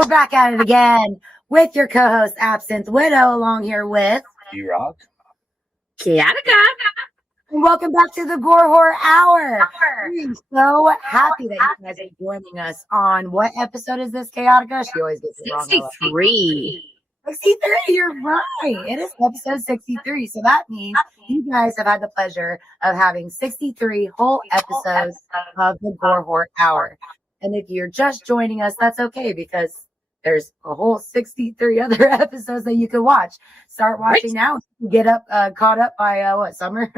We're back at it again with your co-host Absinthe Widow, along here with D-Rock, Chaotica. And welcome back to the Gore Horror Hour. We're so happy that you guys are joining us on what episode is this, Chaotica? She always gets it wrong. 63. 63, you're right. It is episode 63. So that means you guys have had the pleasure of having 63 whole episodes of the Gore Horror Hour. And if you're just joining us, that's okay, because there's a whole 63 other episodes that you can watch. Start watching now. Get up, caught up by what, summer?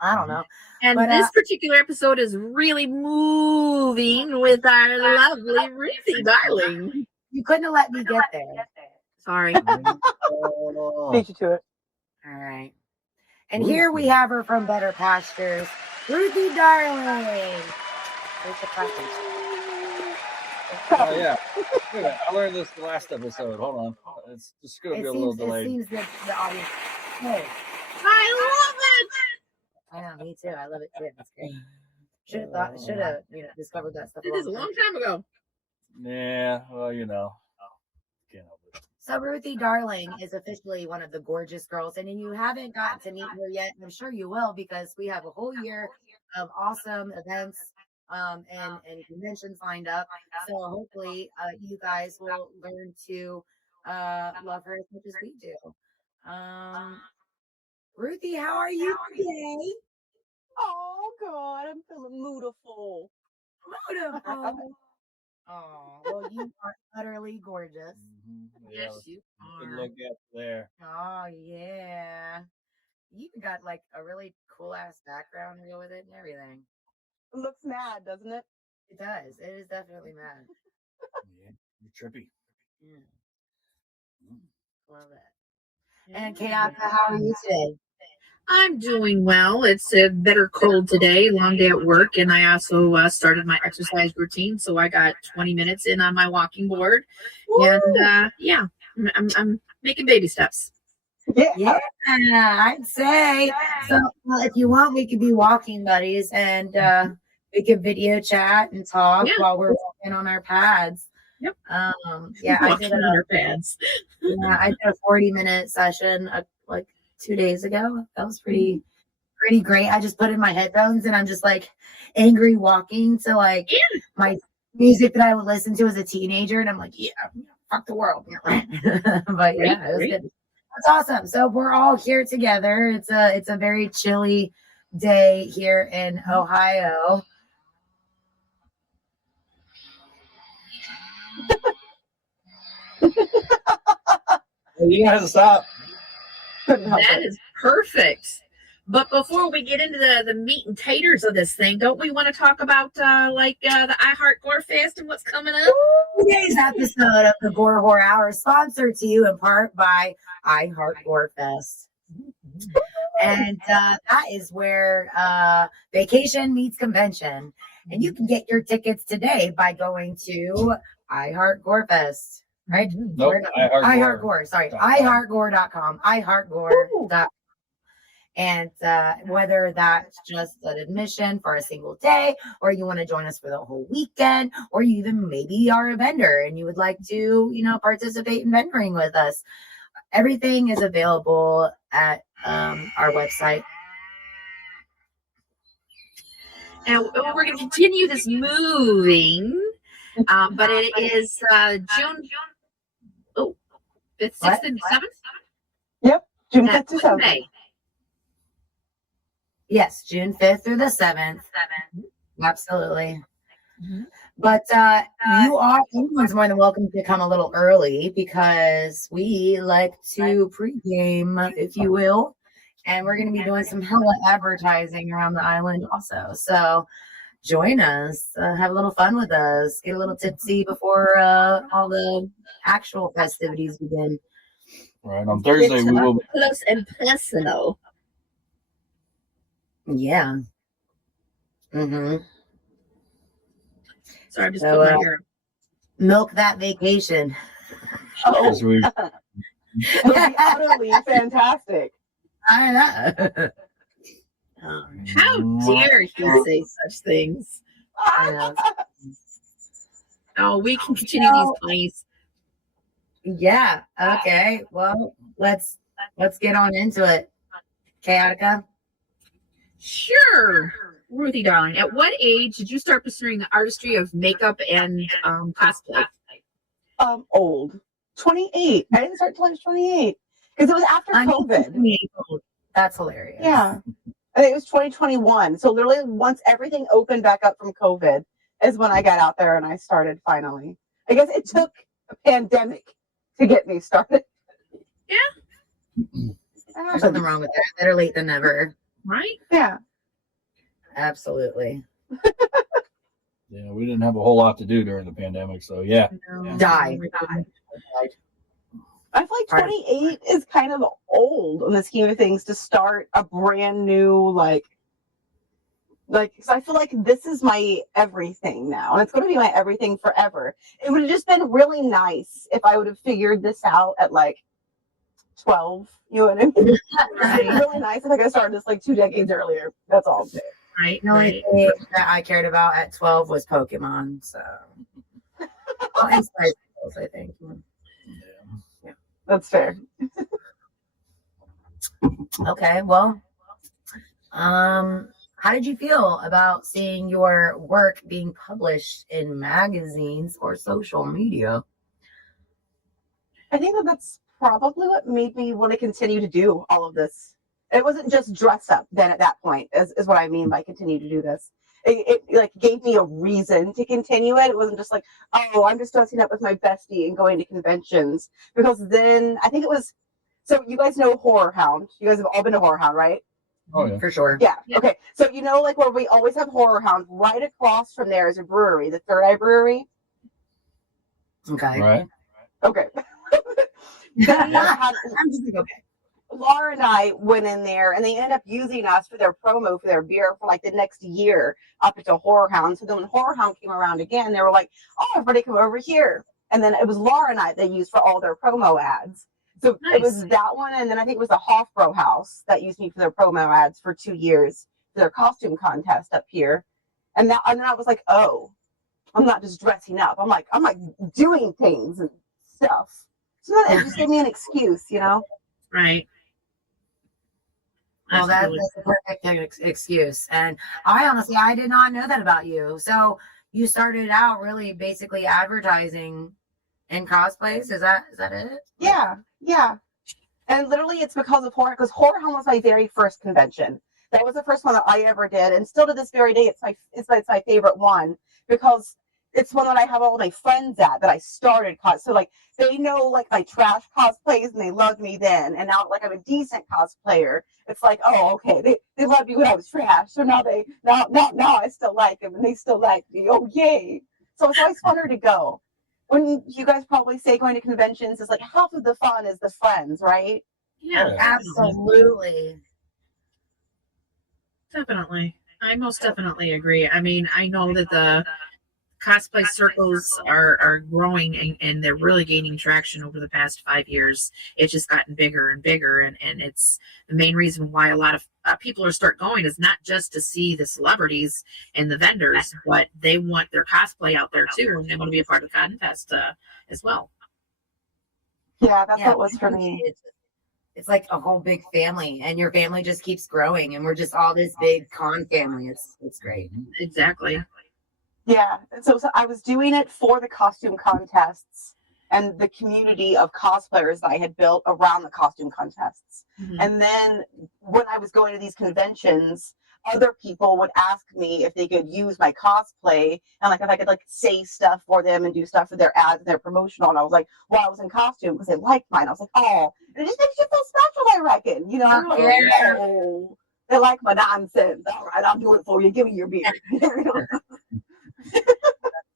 I don't know. And this particular episode is really moving with our lovely Ruthie Darling. You couldn't have let me get there. Sorry. Beat you to it. All right. And here we have her from Better Pastures, Ruthie Darling. Oh yeah, I learned this the last episode. Hold on, it's just gonna be a little delayed. It seems that the audience. Hey. I love it. I know, me too. I love it too. That's great. Should have discovered that stuff. It is a long time ago. Yeah, well, you know. Can't help it. So Ruthie Darling is officially one of the gorgeous girls, and you haven't gotten to meet her yet. I'm sure you will, because we have a whole year of awesome events and conventions lined up. So hopefully you guys will learn to love her as much as we do. Ruthie, how are you today? Oh, God, I'm feeling moodiful. Beautiful. Oh, well, you are utterly gorgeous. Mm-hmm. Yeah, Yes, you good are. look at there. Oh, yeah. You even got like a really cool ass background to go with it and everything. It looks mad, doesn't it? It does. It is definitely mad. Yeah, you're trippy. Yeah. Love it. And Chaotica, how are you today? I'm doing well. It's a better cold today, long day at work, and I also started my exercise routine, so I got 20 minutes in on my walking board. Woo! And yeah, I'm making baby steps. Yeah, I'd say. So if you want, we could be walking buddies, and we could video chat and talk while we're walking on our pads. Yep. Yeah, I did on our pads. Yeah, I did a 40-minute session like 2 days ago. That was pretty great. I just put in my headphones and I'm just like angry walking to like my music that I would listen to as a teenager, and I'm like, yeah, fuck the world. But yeah, it was good. That's awesome. So we're all here together. It's a very chilly day here in Ohio. You guys stop. That is perfect. But before we get into the meat and taters of this thing, don't we want to talk about the I Heart GORE Fest and what's coming up? Today's episode of the Gore Horror Hour is sponsored to you in part by I Heart GORE Fest. And that is where vacation meets convention. And you can get your tickets today by going to I Heart GORE Fest. Right? Nope, I Heart Gore. Sorry, iHeartGore.com. iHeartGore.com. And whether that's just an admission for a single day, or you want to join us for the whole weekend, or you even maybe are a vendor and you would like to, participate in vendoring with us. Everything is available at our website. Now we're going to continue this moving, but it is June 5th, 6th, and 7th? Yep, June 5th to 7th. May. Yes, June 5th through the 7th. Absolutely. Mm-hmm. But anyone's more than welcome to come a little early, because we like to pregame, if you will. And we're going to be doing some hella advertising around the island also. So join us, have a little fun with us, get a little tipsy before all the actual festivities begin. Right, on Thursday we will be close and personal. Yeah. Mm-hmm. Sorry, I'm just putting my hair up. Milk that vacation. Oh, utterly fantastic. I know. How dare you say such things? Oh, we can continue these, please. Yeah. Okay. Well, let's get on into it. Chaotica. Sure. Ruthie Darling, at what age did you start pursuing the artistry of makeup and cosplay? Old. 28. I didn't start until I was 28 because it was after COVID. That's hilarious. Yeah. I think it was 2021. So literally once everything opened back up from COVID is when I got out there and I started finally. I guess it took a pandemic to get me started. Yeah. There's nothing wrong with that. Better late than never. Right? Yeah. Absolutely. Yeah, we didn't have a whole lot to do during the pandemic, so yeah. Die. I feel like 28 is kind of old in the scheme of things to start a brand new, like, because I feel like this is my everything now, and it's going to be my everything forever. It would have just been really nice if I would have figured this out at like 12. You know what I mean? Right. Really nice if I could have started this like 2 decades earlier. That's all I'm saying. Right. The only thing that I cared about at 12 was Pokemon. So, well, and Spice Girls, I think. Yeah. That's fair. Okay. Well, how did you feel about seeing your work being published in magazines or social media? I think that's probably what made me want to continue to do all of this. It wasn't just dress up then at that point, is what I mean by continue to do this. It like gave me a reason to continue it. It wasn't just like, oh, I'm just dressing up with my bestie and going to conventions. Because then I think it was, so you guys know Horror Hound. You guys have all been to Horror Hound, right? Oh yeah. For sure. Yeah. Okay. So you know, like where we always have Horror Hound, right across from there is a brewery, the Third Eye Brewery. Okay. Right. Okay. I'm just like, okay. Laura and I went in there and they ended up using us for their promo for their beer for like the next year up until Horror Hound. So then when Horror Hound came around again, they were like, oh, everybody come over here. And then it was Laura and I they used for all their promo ads. So Nice. It was that one. And then I think it was the Hofbräu House that used me for their promo ads for 2 years for their costume contest up here. And then I was like, oh, I'm not just dressing up. I'm like doing things and stuff. So that it just gave me an excuse, you know? Right. Well, that's a perfect excuse. And I did not know that about you. So you started out really basically advertising in cosplays. Is that it? Yeah. And literally it's because of because Horror Hound was my very first convention. That was the first one that I ever did. And still to this very day, it's my favorite one because it's one that I have all my friends at that I started. So like they know like my trash cosplays and they loved me then. And now like I'm a decent cosplayer. It's like, oh, okay. They loved me when I was trash. So now now I still like them and they still like me. Oh, yay. So it's always funner to go. When you guys probably say going to conventions is like half of the fun is the friends, right? Yeah. Absolutely. Definitely. I most definitely agree. I mean, I know that the cosplay circles are growing and they're really gaining traction over the past 5 years. It's just gotten bigger and bigger, and it's the main reason why a lot of people are start going is not just to see the celebrities and the vendors, but they want their cosplay out there too, and they want to be a part of the Cotton Fest as well. Yeah, that's what it was for me. It's like a whole big family, and your family just keeps growing, and we're just all this big con family. It's great. Exactly. Yeah, so I was doing it for the costume contests and the community of cosplayers that I had built around the costume contests. Mhm. And then when I was going to these conventions, other people would ask me if they could use my cosplay and like if I could like say stuff for them and do stuff for their ads and their promotional. And I was like, well, I was in costume because they liked mine. I was like, oh, and it just makes you feel special, I reckon. You know, I'm like, Yeah. oh, they like my nonsense. All right, I'll do it for you. Give me your beer.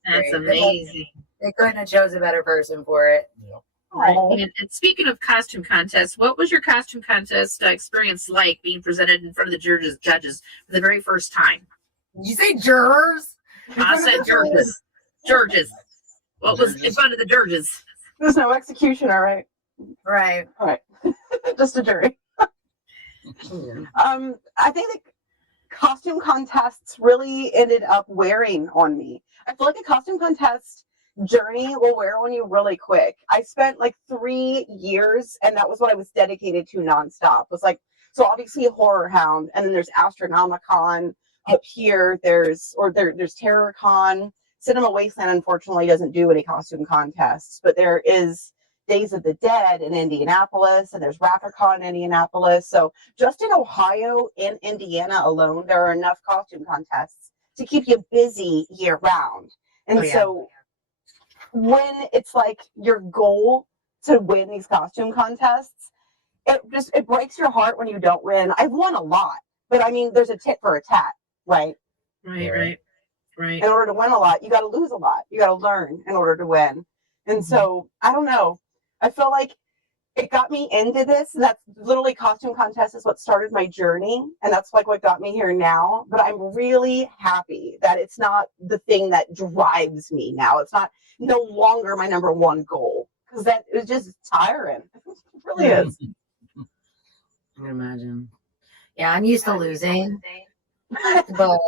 That's amazing. They couldn't have chose a better person for it. Yep. Right. And speaking of costume contests, what was your costume contest experience like being presented in front of the judges for the very first time? Did you say jurors? I said judges. Judges. What was in front of the judges? There's no executioner, right? Right. All right. Just a jury. I think the costume contests really ended up wearing on me. I feel like a costume contest journey will wear on you really quick. I spent like 3 years, and that was what I was dedicated to nonstop. It was like, so obviously Horror Hound, and then there's Astronomicon up here. There's TerrorCon. Cinema Wasteland unfortunately doesn't do any costume contests, but there is Days of the Dead in Indianapolis, and there's RapperCon in Indianapolis. So just in Ohio and Indiana alone, there are enough costume contests to keep you busy year round. And so when it's like your goal to win these costume contests, it breaks your heart when you don't win. I've won a lot, but I mean, there's a tit for a tat, right? Right. In order to win a lot, you got to lose a lot. You got to learn in order to win. And so I don't know. I feel like it got me into this. That's literally costume contest is what started my journey, and that's like what got me here now. But I'm really happy that it's not the thing that drives me now. It's not no longer my number one goal, because that is just tiring. It really is. I can imagine. Yeah, I'm used to losing, but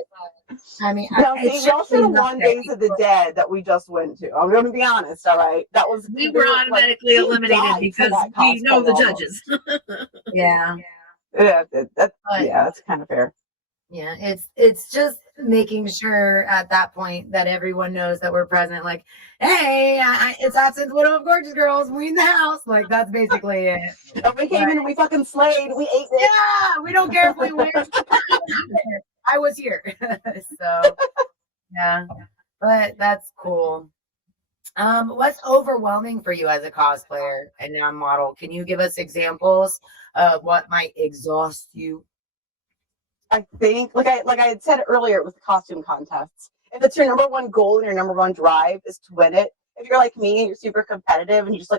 I mean, now, see, y'all should have won Days of the Dead that we just went to. I'm going to be honest, all right? That was we were automatically eliminated because we know the judges. Yeah, that's kind of fair. Yeah, it's just making sure at that point that everyone knows that we're present. Like, hey, it's Absinthe Widow of Gorgeous Girls. We in the house. Like, that's basically it. We came in and we fucking slayed. We ate it. Yeah, we don't care if we win. I was here. So, yeah, but that's cool. What's overwhelming for you as a cosplayer and now model? Can you give us examples of what might exhaust you? I think, like I had said earlier with the costume contests, if it's your number one goal and your number one drive is to win it, if you're like me and you're super competitive and you just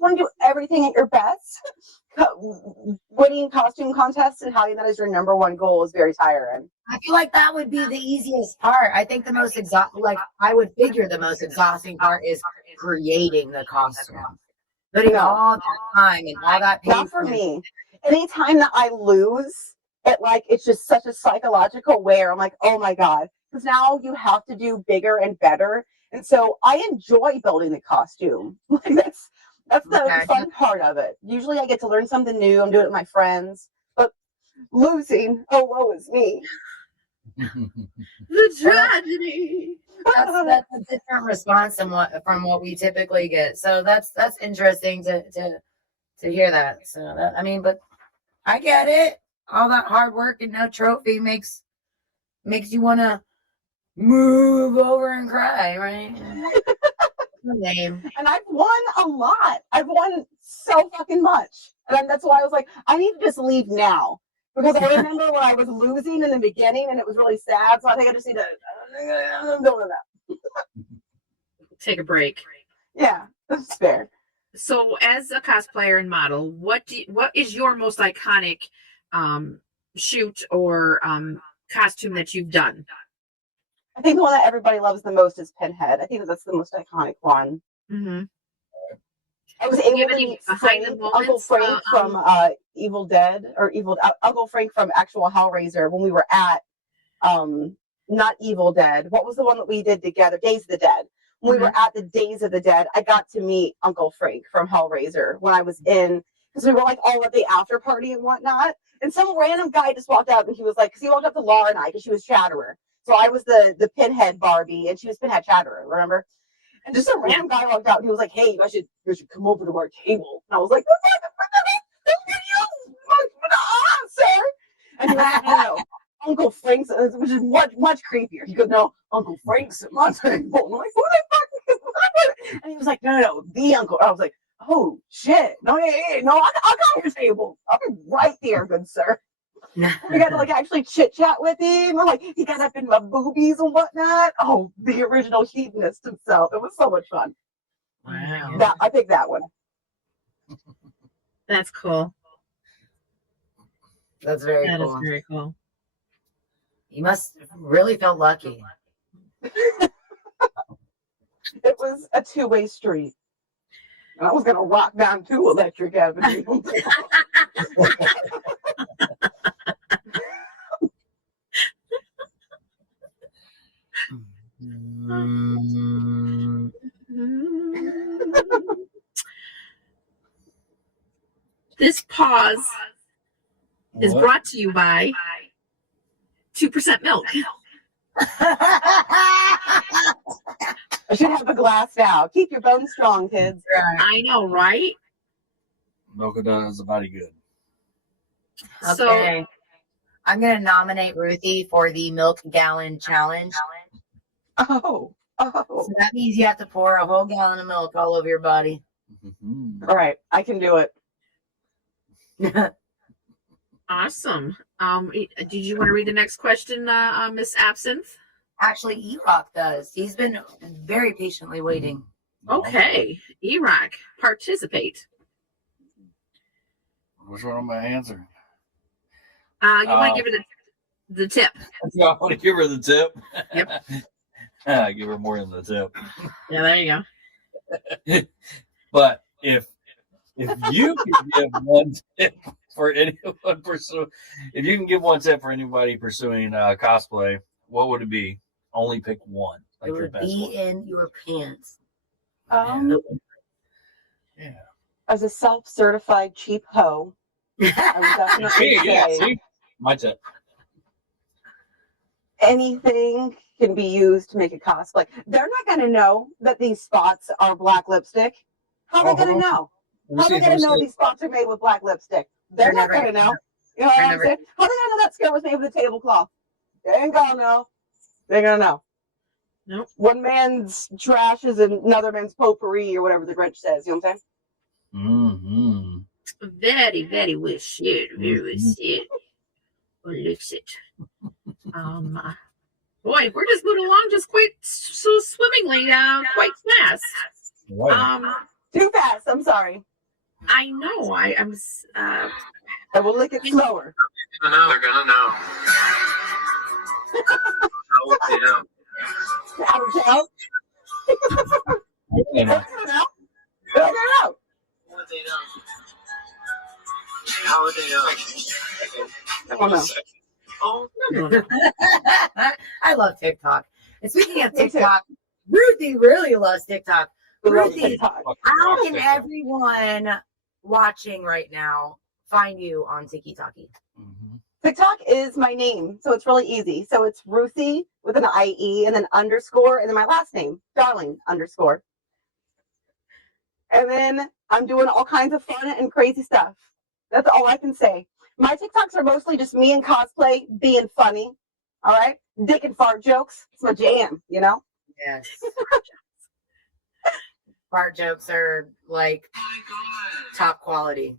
want to do everything at your best, winning costume contests and having that as your number one goal is very tiring. I feel like that would be the easiest part. I think the most I would figure the most exhausting part is creating the costume. Putting all that time and all that patience. Not for me. Anytime that I lose, it's just such a psychological wear. I'm like, oh my God, because now you have to do bigger and better. And so I enjoy building the costume. Like that's the fun part of it. Usually I get to learn something new. I'm doing it with my friends, but losing, oh, woe is me. The tragedy. That's a different response from what we typically get. So that's interesting to hear that. So that, I mean, but I get it. All that hard work and no trophy makes you want to move over and cry, right? And I've won a lot. I've won so fucking much. And that's why I was like, I need to just leave now. Because I remember when I was losing in the beginning and it was really sad. So I think I just need to I'm doing that. Take a break. Yeah, that's fair. So as a cosplayer and model, what is your most iconic shoot or costume that you've done? I think the one that everybody loves the most is Pinhead. I think that's the most iconic one. Mm-hmm. I was able to meet Uncle Frank from Evil Dead, or Uncle Frank from actual Hellraiser when we were at not Evil Dead. What was the one that we did together? Days of the Dead. When we were at the Days of the Dead, I got to meet Uncle Frank from Hellraiser when I was in, because we were like all at the after party and whatnot. And some random guy just walked up and he was like, because he walked up to Laura and I, because she was Chatterer. So I was the Pinhead Barbie and she was Pinhead Chatterer, remember? And just a random guy walked out and he was like, hey, you should come over to our table. And I was like, who are you, sir? And he was like, no, Uncle Frank's, which is much creepier. He goes, no, Uncle Frank's at my table. And I'm like, who the fuck is that? And he was like, no, the uncle. I was like, oh, shit. No, no, I'll come to your table. I'll be right there, good sir. We got to actually chit chat with him. He got up in my boobies and whatnot. Oh, the original hedonist himself. It was so much fun. Wow. I picked that one. That's cool. That's very cool. That is very cool. You must really felt lucky. It was a two-way street. And I was going to rock down to Electric Avenue. This pause is What? brought to you by 2% milk. I should have a glass now. Keep your bones strong, kids. I know, right? Milk does the body good. So Okay. I'm going to nominate Ruthie for the milk gallon challenge. Oh. So that means you have to pour a whole gallon of milk all over your body. Mhm. All right, I can do it. awesome. Did you want to read the next question, Miss Absinthe? Actually, E-Rock does. He's been very patiently waiting. Okay, E-Rock, participate. Which one am I answering? You want to give her the tip? I want to give her the tip. Yep. Give her more than the tip. Yeah, there you go. But if you can give one tip for anyone pursuing, if you can give one tip for anybody pursuing cosplay, what would it be? Only pick one. It would be in your pants. Yeah. As a self-certified cheap hoe, I would definitely say See? My tip. anything can be used to make a cosplay. They're not going to know that these spots are black lipstick. How are they going to know? How are they going to know these spots are made with black lipstick? They're not going to know. You know what I'm saying? How are they going to know that skirt was made with a tablecloth? They ain't going to know. They're going to know. Nope. One man's trash is another man's potpourri, or whatever the Grinch says. You know what I'm saying? Mm-hmm. Very, very well said. Very well said. Well, looks it. Boy, we're just moving along just quite so swimmingly, quite fast. Too fast. I'm sorry. I know. I'm. I will lick it slower. They're gonna know. Oh, yeah. How would you know? You know. They're gonna know. What they know? How would they know? I don't know. Oh, no. I love TikTok. And speaking of Me too. TikTok, Ruthie really loves TikTok. We love Ruthie, TikTok. how can everyone watching right now find you on TikTok? Mhm. TikTok is my name, so it's really easy. So it's Ruthie with an IE and then underscore, and then my last name, Darling underscore. And then I'm doing all kinds of fun and crazy stuff. That's all I can say. My TikToks are mostly just me and cosplay being funny. All right? Dick and fart jokes. It's my jam, you know? Yes. Fart jokes are like top quality.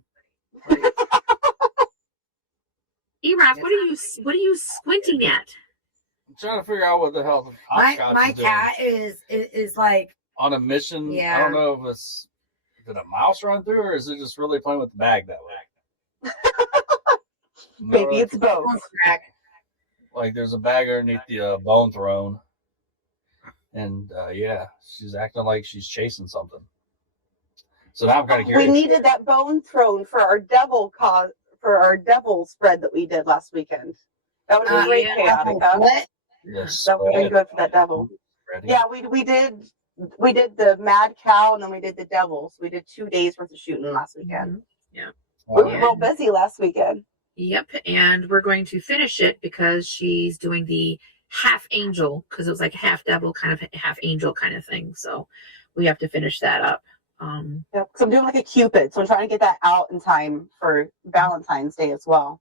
E-Rock, what are you squinting at? I'm trying to figure out what the hell My Hopscotch is doing. cat is like, On a mission. Yeah. I don't know if it's did a mouse run through or is it just really playing with the bag that way? Maybe it's both. Like there's a bag underneath the bone throne, and yeah, she's acting like she's chasing something. So now I'm kind of We curious. needed that bone thrown for our devil spread that we did last weekend. That would have been great, yeah. chaotic. Huh? what? Yes, That would have been good for that devil. Ready? Yeah, we did the mad cow and then we did the devil. So we did 2 days worth of shooting last weekend. We were Yeah. real busy last weekend. Yep, and we're going to finish it because she's doing the half angel because it was like half devil kind of half angel kind of thing. So we have to finish that up. Yep, because I'm doing like a Cupid, so I'm trying to get that out in time for Valentine's Day as well.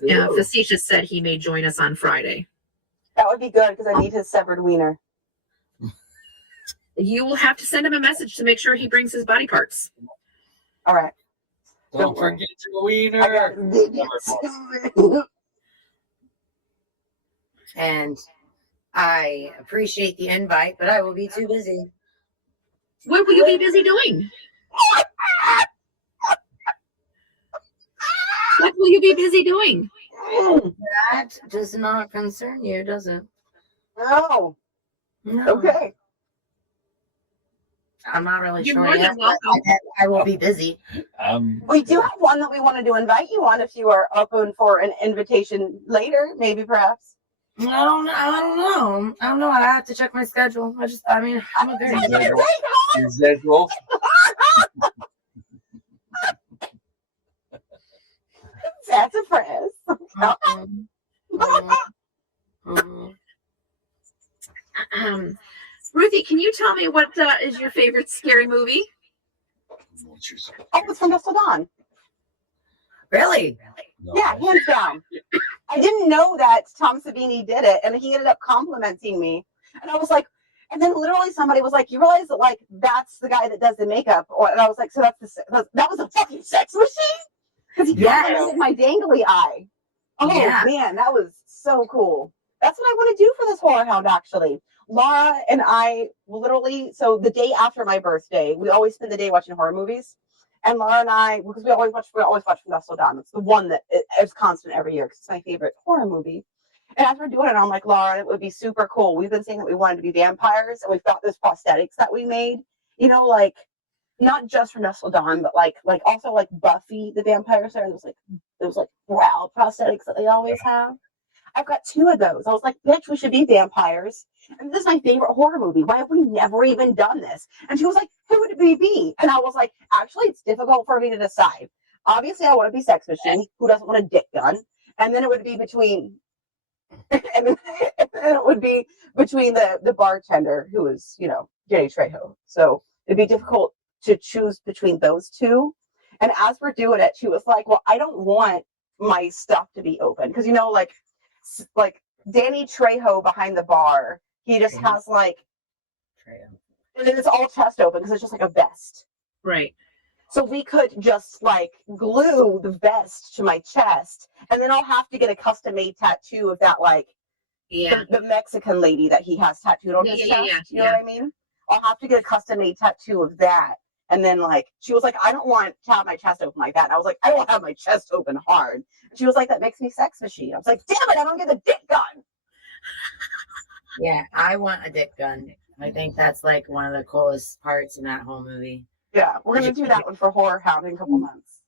Yeah, Facetious said he may join us on Friday. That would be good because I need his severed wiener. You will have to send him a message to make sure he brings his body parts. All right. Don't worry. forget your wiener. I got it. And I appreciate the invite, but I will be too busy. What will you be busy doing? What will you be busy doing? That does not concern you, does it? No. No. Okay. I'm not really You're sure more yet, than but welcome. I will be busy. We do have one that we wanted to invite you on if you are open for an invitation later, maybe perhaps. I don't know. I have to check my schedule. I'm a very Is that roll? That's a phrase. Mhm. Mhm. Ruthie, can you tell me what is your favorite scary movie? What's your second Oh, it's from Dusk Till Dawn. Really? Yeah, hands down. I didn't know that Tom Savini did it, and he ended up complimenting me. And I was like, and then literally somebody was like, "You realize that like that's the guy that does the makeup?" And I was like, "So that was a fucking sex machine?" Because he Yes. complimented my dangly eye. Oh Yeah. man, that was so cool. That's what I want to do for this horror hound. Actually, Laura and I will literally. So the day after my birthday, we always spend the day watching horror movies. And Laura and I, because we always watch From Dusk Till Dawn. It's the one that is constant every year because it's my favorite horror movie. And as we're doing it, I'm like, Laura, it would be super cool. We've been saying that we wanted to be vampires, and we've got those prosthetics that we made. You know, like not just from Dusk Till Dawn, but like also like Buffy the Vampire Slayer. Those like brow prosthetics that they always have. I've got 2 of those. I was like, bitch, we should be vampires. And this is my favorite horror movie. Why have we never even done this? And she was like, who would we be? And I was like, actually, it's difficult for me to decide. Obviously, I want to be Sex Machine. Who doesn't want a dick gun? And then it would be between, and then it would be between the bartender who is, you know, Jenny Trejo. So it'd be difficult to choose between those 2. And as we're doing it, she was like, well, I don't want my stuff to be open. Because, you know, like Danny Trejo behind the bar, he just has like, and then it's all chest open because it's just like a vest. Right. So we could just like glue the vest to my chest, and then I'll have to get a custom made tattoo of that, like the Mexican lady that he has tattooed on his chest. You know what I mean? I'll have to get a custom made tattoo of that. And then like she was like, I don't want to have my chest open like that. And I was like, I don't have my chest open hard. And she was like, that makes me Sex Machine. I was like, damn it, I don't get the dick gun. Yeah, I want a dick gun. I think that's like one of the coolest parts in that whole movie. Yeah, we're gonna do that one for Horror Hound in a couple months.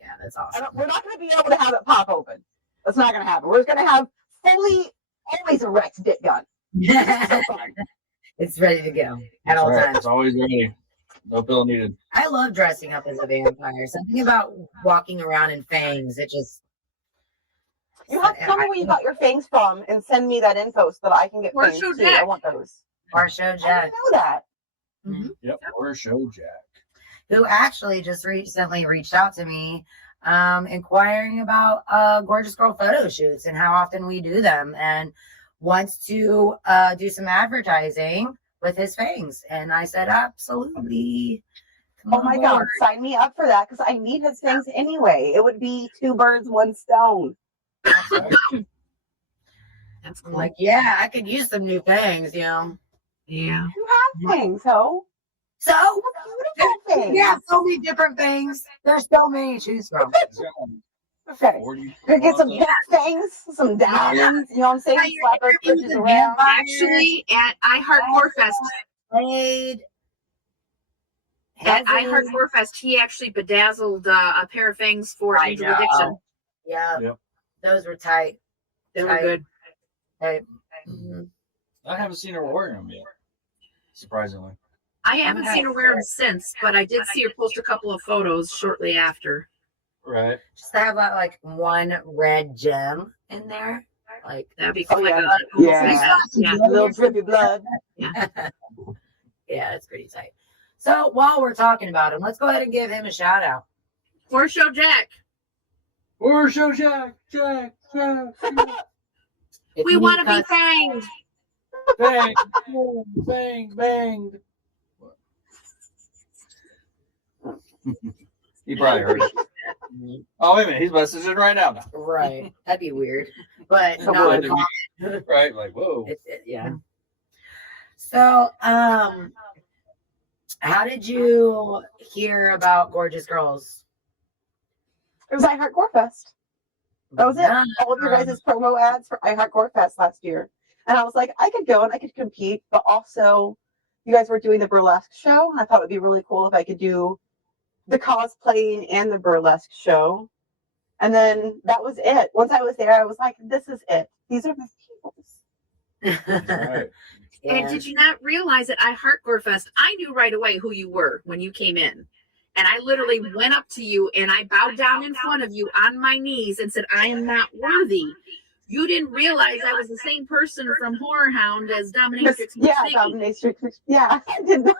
Yeah, that's awesome. We're not gonna be able to have it pop open. That's not gonna happen. We're just gonna have fully, always erect dick gun. So fun. It's ready to go at all times. It's always ready. No pill needed. I love dressing up as a vampire. Something about walking around in fangs. It just. You have to tell me where you got your fangs from and send me that info so that I can get fangs too. I want those. Our show I Jack. didn't know that. Mm-hmm. Yep, or show Jack. Who actually just recently reached out to me inquiring about Gorgeous Girl photo shoots and how often we do them, and wants to do some advertising with his fangs. And I said, absolutely. Come Oh my on God, board. sign me up for that because I need his fangs anyway. It would be 2 birds, 1 stone. That's I'm cool. like, yeah, I could use some new fangs, you know. Yeah. You have fangs, ho. So, Beautiful fangs. yeah, so many different things. There's so many to choose from. Okay. 40 Gonna get some pink fangs, some diamonds, you know what I'm saying? Slap those bitches around. Actually, at I Heart GORE Fest, Blade. at I Heart GORE Fest, he actually bedazzled a pair of fangs for I Angel know. Addiction. Yeah, Yep. those were tight. They were good. Tight. Mhm. I haven't seen her wearing them yet. Surprisingly. I haven't seen her wear them since, but I did see her post a couple of photos shortly after. Right. Just have like one red gem in there. Like That'd be Oh, cool. yeah. Yeah. A little drippy blood. yeah, it's pretty tight. So while we're talking about him, let's go ahead and give him a shout out. Horror Show Jack. Or show Jack. Jack. If We you want to need be fanged. Bang. Bang. Bang. He probably heard it. Oh, wait a minute. He's messaging right now. right, that'd be weird, but So no, would. it's Right? Like, whoa. yeah. So, how did you hear about Gorgeous Girls? It was I Heart GORE Fest. That was it. All of your guys' promo ads for I Heart GORE Fest last year. And I was like, I could go and I could compete, but also you guys were doing the burlesque show. And I thought it would be really cool if I could do the cosplaying and the burlesque show. And then that was it. Once I was there, I was like, this is it. These are my peoples. Right. Yeah. And did you not realize at I Heart GORE Fest, I knew right away who you were when you came in. And I literally went up to you and I bowed down in front of you on my knees and said, I am not worthy. You didn't realize I was the same person from Horror Hound as Dominatrix. Yeah, Dominatrix. Yeah, I did not.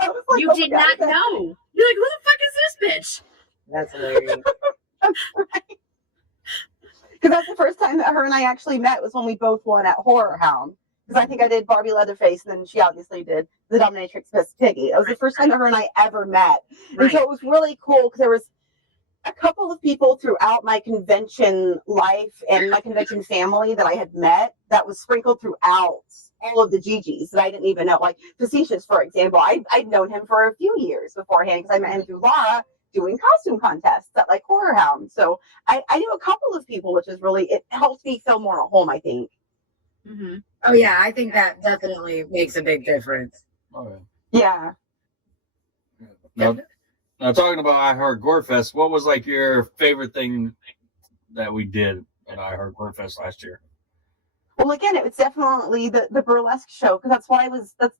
I was like, You oh my did God, not know. You're like, who the fuck is this bitch? That's hilarious. Because that's the first time that her and I actually met was when we both won at Horror Hound. Because I think I did Barbie Leatherface, and then she obviously did the Dominatrix Miss Piggy. It was the first time that her and I ever met. And so it was really cool because there was a couple of people throughout my convention life and my convention family that I had met that was sprinkled throughout all of the Gigi's that I didn't even know. Like Facetious, for example, I'd known him for a few years beforehand because I met him through Laura doing costume contests at like Horror Hound. So I knew a couple of people, which is really, it helped me feel more at home, I think. Mm-hmm. Oh yeah, I think that definitely makes a big difference. Okay. Yeah. Now talking about I Heart GORE Fest, what was like your favorite thing that we did at I Heart GORE Fest last year? Well, again, it was definitely the burlesque show because that's why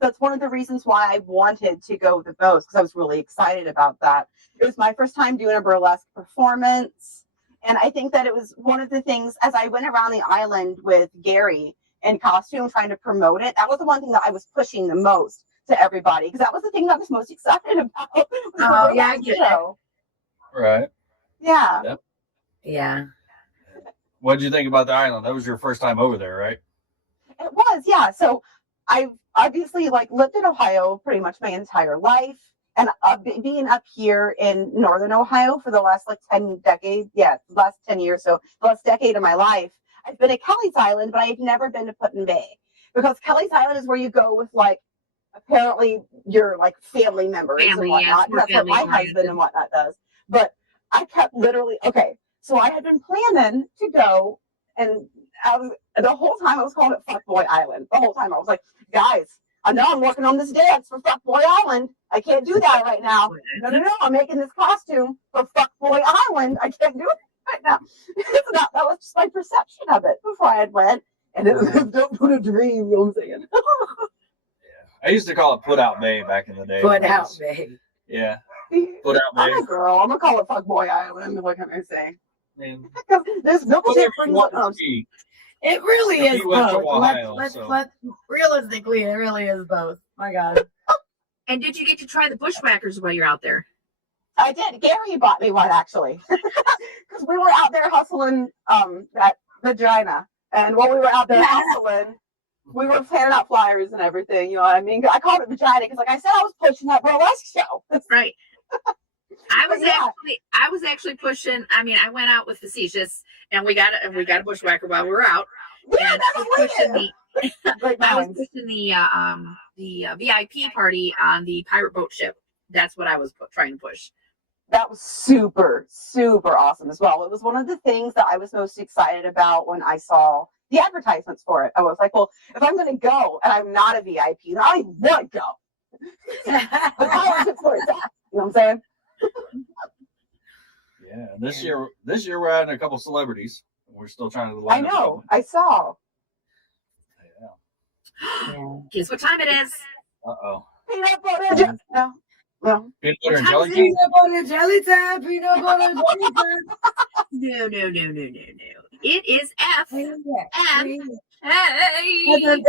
that's one of the reasons why I wanted to go the most because I was really excited about that. It was my first time doing a burlesque performance, and I think that it was one of the things as I went around the island with Gary in costume trying to promote it. That was the one thing that I was pushing the most to everybody because that was the thing that I was most excited about. Oh yeah, I get show. Right. Yeah. Yep. Yeah. What did you think about the island? That was your first time over there, right? It was, yeah. So I've obviously like lived in Ohio pretty much my entire life. And being up here in Northern Ohio for the last like 10 decades, last 10 years. So the last decade of my life, I've been at Kelly's Island, but I've never been to Put in Bay because Kelly's Island is where you go with like, apparently your like family members and whatnot. Yes, that's what my husband and whatnot does. But I kept literally, okay. So I had been planning to go, and the whole time I was calling it Fuckboy Island. The whole time I was like, guys, I know I'm working on this dance for Fuckboy Island. I can't do that right now. No, I'm making this costume for Fuckboy Island. I can't do it right now. That was just my perception of it before I had went. And it was don't put a dream, you know what I'm saying? I used to call it Put Out Bay back in the day. Put out, babe. Yeah. Put Out Bay. I'm a girl. I'm gonna call it Fuckboy Island. What can I say? Man, There's no whatever difference. you want to be. It really Yeah, is he went to both. Ohio, let's so. realistically, it really is both. My God. And did you get to try the bushwhackers while you're out there? I did. Gary bought me one actually, because we were out there hustling that vagina, and while we were out there hustling, we were handing out flyers and everything. You know what I mean? I called it vagina because, like I said, I was pushing that burlesque show. Right. I Yeah. was actually pushing. I mean, I went out with Facetious, and we got a bushwhacker while we were out. Yeah, And that I was was pushing weird. Great I was minds. pushing the VIP party on the pirate boat ship. That's what I was trying to push. That was super, super awesome as well. It was one of the things that I was most excited about when I saw the advertisements for it. I was like, well, if I'm going to go and I'm not a VIP, then I want to go. But I was for that. You know what I'm saying? Yeah. This year we're adding a couple celebrities. We're still trying to I line up know. I saw. Yeah. Guess what time it is? Uh-oh. Peanut butter jelly. No. Peanut butter and What jelly time beans? Peanut butter jelly time. Peanut butter jelly time. No. It is F. F. FMK.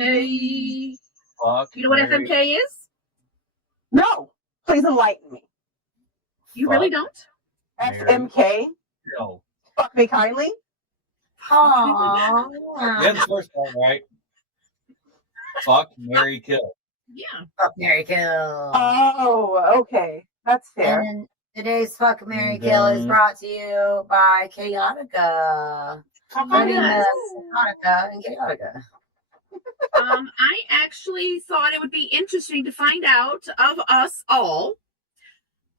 Hey. Fuck. You know what Mary, FMK is? No. Please enlighten me. You fuck, really don't? Mary. FMK. No. Fuck me kindly. Aww. Yeah, the first one, right? Fuck, Mary, kill. Yeah. Fuck, Mary, kill. Oh, okay. That's fair. And today's Fuck, Mary, Kill is brought to you by Chaotica. Putting Yes. Chaotica and Chaotica. I actually thought it would be interesting to find out of us all,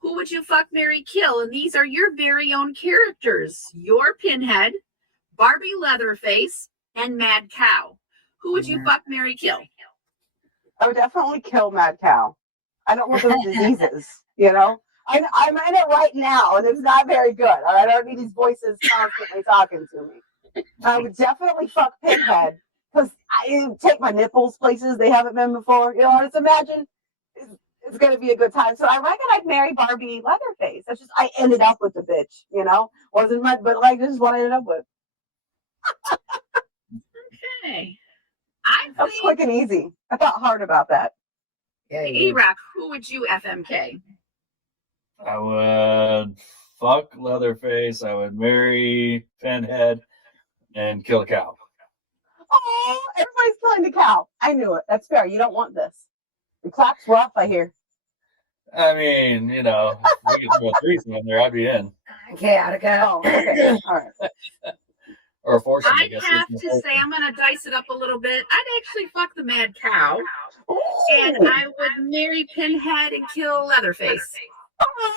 who would you fuck, marry, kill? And these are your very own characters. Your Pinhead, Barbie Leatherface, and Mad Cow. Who would you fuck, marry, kill? I would definitely kill Mad Cow. I don't want those diseases, you know? I'm in it right now, and it's not very good. I don't need these voices constantly talking to me. I would definitely fuck Pinhead, because I take my nipples places they haven't been before. You know, just imagine It's gonna be a good time. So I reckon I'd marry Barbie Leatherface. That's just I ended up with the bitch, you know? Wasn't much, but like this is what I ended up with. Okay. I That was think quick and easy. I thought hard about that. Yeah, you. E-Rock, who would you FMK? I would fuck Leatherface. I would marry Pinhead and kill a cow. Oh, everybody's killing the cow. I knew it. That's fair. You don't want this. The clap's rough, I hear. I mean, you know, if we could throw a threesome in there, I'd be in. Okay, Attica. Oh, okay. All right. Or a foursome, I I'd guess. have to say I'm gonna dice it up a little bit. I'd actually fuck the mad cow, and Ooh. I would marry Pinhead and kill Leatherface. Oh.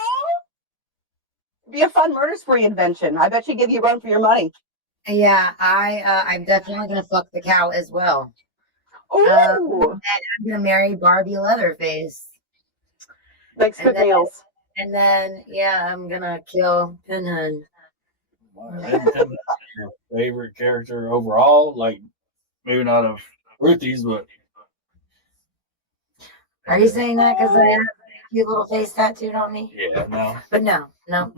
Be a fun murder spree invention. I bet you give you a run for your money. Yeah, I'm definitely gonna fuck the cow as well. Ooh. And I'm gonna marry Barbie Leatherface. Makes and good then- meals. And then yeah, I'm gonna kill Pinhead. Pinhead's your favorite character overall? Like, maybe not of Ruthie's, but Are you saying that because I have a cute little face tattooed on me? yeah, no. But no,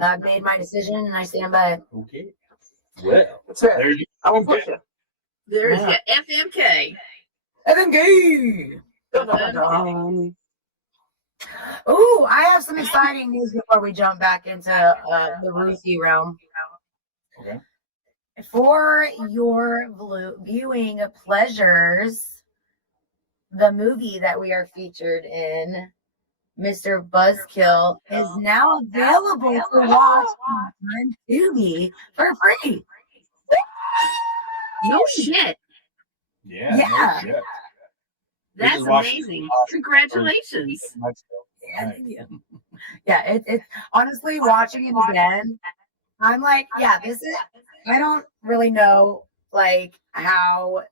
I've made my decision and I stand by it. Okay. Well, That's fair. there you I won't push you. There's Yeah. your FMK. FMK! Oh, I have some exciting news before we jump back into the Ruthie realm. Okay. For your viewing pleasures, the movie that we are featured in, Mr. Buzzkill, is now available to watch on Tubi for free. No shit. Yeah. Yeah. No shit. We That's just watched amazing. it. Congratulations. Yeah, yeah. It's honestly watching it again. I'm like, yeah, this is. I don't really know like how